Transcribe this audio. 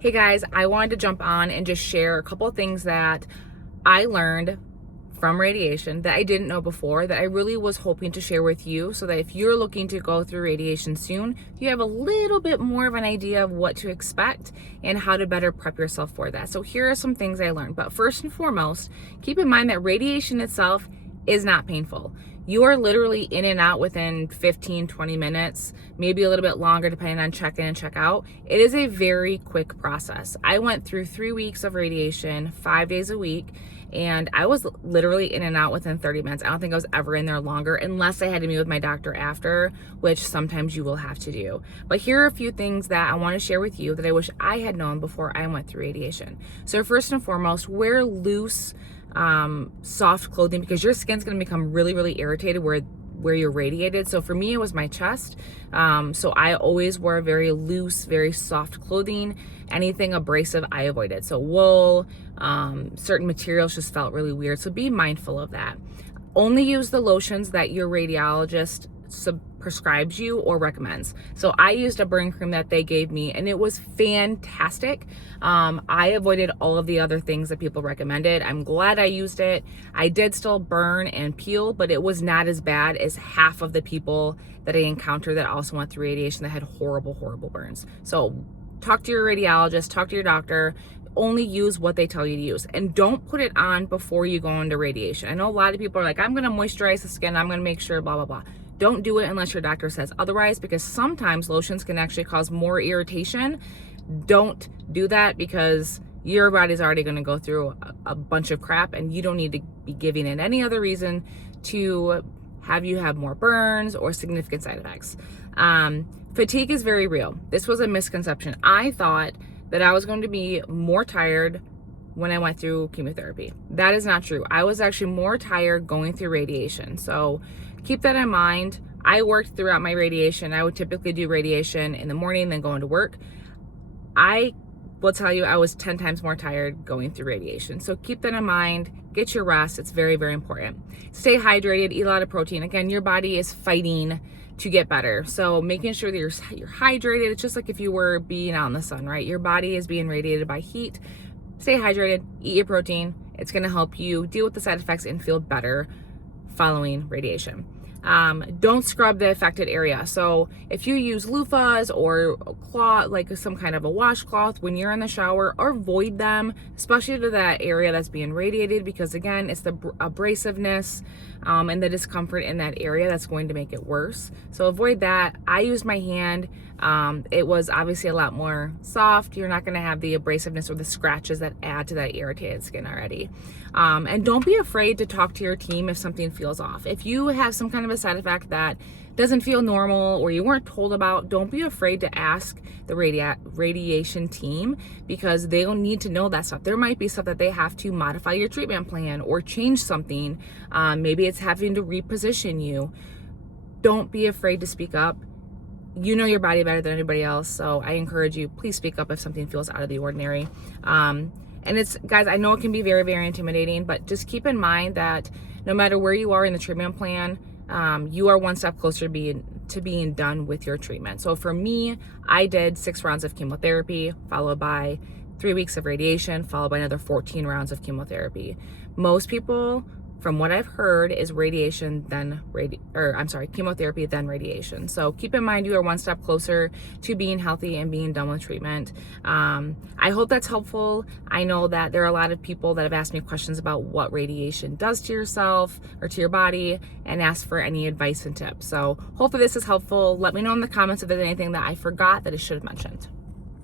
Hey guys, I wanted to jump on and just share a couple of things that I learned from radiation that I didn't know before, that I really was hoping to share with you, so that if you're looking to go through radiation soon, you have a little bit more of an idea of what to expect and how to better prep yourself for that. So here are some things I learned. But first and foremost, keep in mind that radiation itself is not painful. You are literally in and out within 15, 20 minutes, maybe a little bit longer depending on check in and check out. It is a very quick process. I went through 3 weeks of radiation, 5 days a week, and I was literally in and out within 30 minutes. I don't think I was ever in there longer unless I had to meet with my doctor after, which sometimes you will have to do. But here are a few things that I want to share with you that I wish I had known before I went through radiation. So first and foremost, wear loose, soft clothing, because your skin's going to become really irritated where you're radiated. So for me, it was my chest. So I always wore very loose, very soft clothing. Anything abrasive, I avoided. So wool, certain materials just felt really weird. So be mindful of that. Only use the lotions that your radiologist prescribes you or recommends. So I used a burn cream that they gave me and it was fantastic. I avoided all of the other things that people recommended. I'm glad I used it. I did still burn and peel, but it was not as bad as half of the people that I encountered that also went through radiation that had horrible burns. So talk to your radiologist, talk to your doctor. Only use what they tell you to use, and don't put it on before you go into radiation. I know a lot of people are like, I'm going to moisturize the skin, I'm going to make sure blah blah blah. Don't do it unless your doctor says otherwise, because sometimes lotions can actually cause more irritation. Don't do that, because your body's already going to go through a bunch of crap, and you don't need to be giving it any other reason to have you have more burns or significant side effects. Fatigue is very real. This was a misconception. I thought that I was going to be more tired when I went through chemotherapy. That is not true. I was actually more tired going through radiation. So keep that in mind. I worked throughout my radiation. I would typically do radiation in the morning, then go into work. I will tell you, I was 10 times more tired going through radiation. So keep that in mind. Get your rest. It's very important. Stay hydrated, eat a lot of protein. Again, your body is fighting to get better. So making sure that you're hydrated, it's just like if you were being out in the sun, right? Your body is being radiated by heat. Stay hydrated, eat your protein. It's going to help you deal with the side effects and feel better following radiation. Don't scrub the affected area. So if you use loofahs or cloth, like some kind of a washcloth when you're in the shower, avoid them, especially to that area that's being radiated, because again, it's the abrasiveness and the discomfort in that area that's going to make it worse. So avoid that. I used my hand. It was obviously a lot more soft. You're not going to have the abrasiveness or the scratches that add to that irritated skin already. And don't be afraid to talk to your team if something feels off. If you have some kind of a side effect that doesn't feel normal or you weren't told about, don't be afraid to ask the radiation team, because they'll need to know that stuff. There might be stuff that they have to modify your treatment plan or change something. Maybe it's having to reposition you. Don't be afraid to speak up. You know your body better than anybody else, so I encourage you, please speak up if something feels out of the ordinary. And it's, guys, I know it can be very intimidating, but just keep in mind that no matter where you are in the treatment plan, you are one step closer to being done with your treatment. So for me, I did 6 rounds of chemotherapy, followed by 3 weeks of radiation, followed by another 14 rounds of chemotherapy. Most people, from what I've heard, is chemotherapy, then radiation. So keep in mind, you are one step closer to being healthy and being done with treatment. I hope that's helpful. I know that there are a lot of people that have asked me questions about what radiation does to yourself or to your body, and asked for any advice and tips. So hopefully this is helpful. Let me know in the comments if there's anything that I forgot that I should have mentioned.